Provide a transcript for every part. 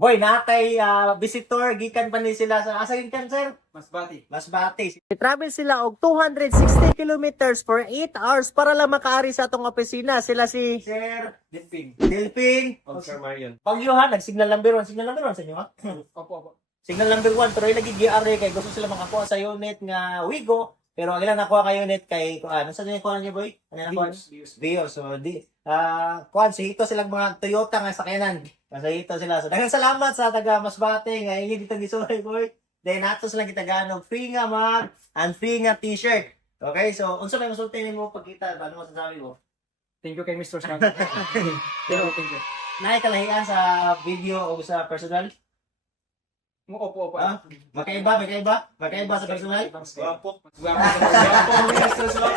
Boy, natay ah, visitor gikan pa ni sila sa asa gikan sir? Masbati. Masbate. Travel sila og 260 kilometers for 8 hours para lang makaari sa atong opisina. Sila si Sir Delping. Delphin. O Sir Marion. Pagyuhan, nag-signal number 1. Signal number 1 sa inyo ha? Opo, opo. Signal number 1, pero yung lagi GR kay gusto sila makakuha sa unit nga Wigo. Pero ang ilang nakuha ka unit kay, ano sa niyo kuha niyo boy? Ano nakuha? Bios, bios. Bio. So, di, ah, kuhan, si Hito silang mga Toyota nga sakyanan. Kasi Hito sila. So, daghang salamat sa taga Masbate nga hindi dito gisuray boy. Then, nato silang kitaganog free nga mag and free nga t-shirt. Okay, so, unsa may masulti mo pagkita? Ano mo sasabi mo? Thank you kay Mr. Sam. thank you, thank you. Naay kalahian sa video o sa personal? Opo, opo. Ah? Magkaiba, magkaiba? Magkaiba sa personal? Gwapo. Gwapo. Gwapo, Mr. Sam.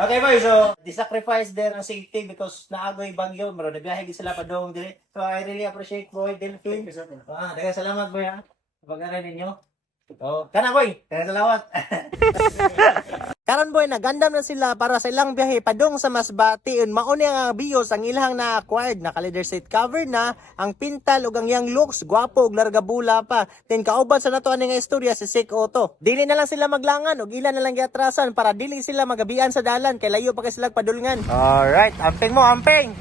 Okay boy, so the sacrifice ang safety because naagoy bagyo, maro nabiyahe gid sila padong dili. So I really appreciate boy Delphin. Thank you, sir. Ah, daghang salamat boy ha. Pag-aral ninyo. Oh, kana boy, daghang salamat. Karon boy, nagandam na sila para sa ilang biyahe padung sa Masbati. Un mauni ang bios ang ilang na-acquired naka leather seat cover na, ang pintal ug ang yang looks, gwapo ug larga bula pa. Then kauban sa nato ani nga istorya si Sik Auto. Dili na lang sila maglangan ug ilan na lang giatrasan para dili sila magabian sa dalan kay layo pa kay sila padulngan. Alright, amping mo, amping.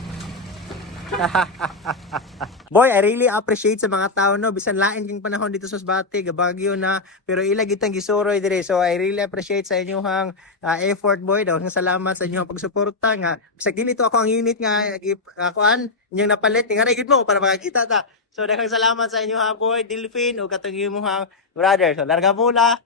Boy, I really appreciate sa mga tao no bisan lain king panahon dito sa Masbate, gabagyo na pero ila gitang gisuroy dire. So I really appreciate sa inyong uh, effort boy. Daw salamat sa inyong pagsuporta nga. Bisag dili to ako ang unit nga akuan inyong napalit nga gid mo para makakita ta. So daghang salamat sa inyo ha boy, Delphin o katong imong brother. So larga mula.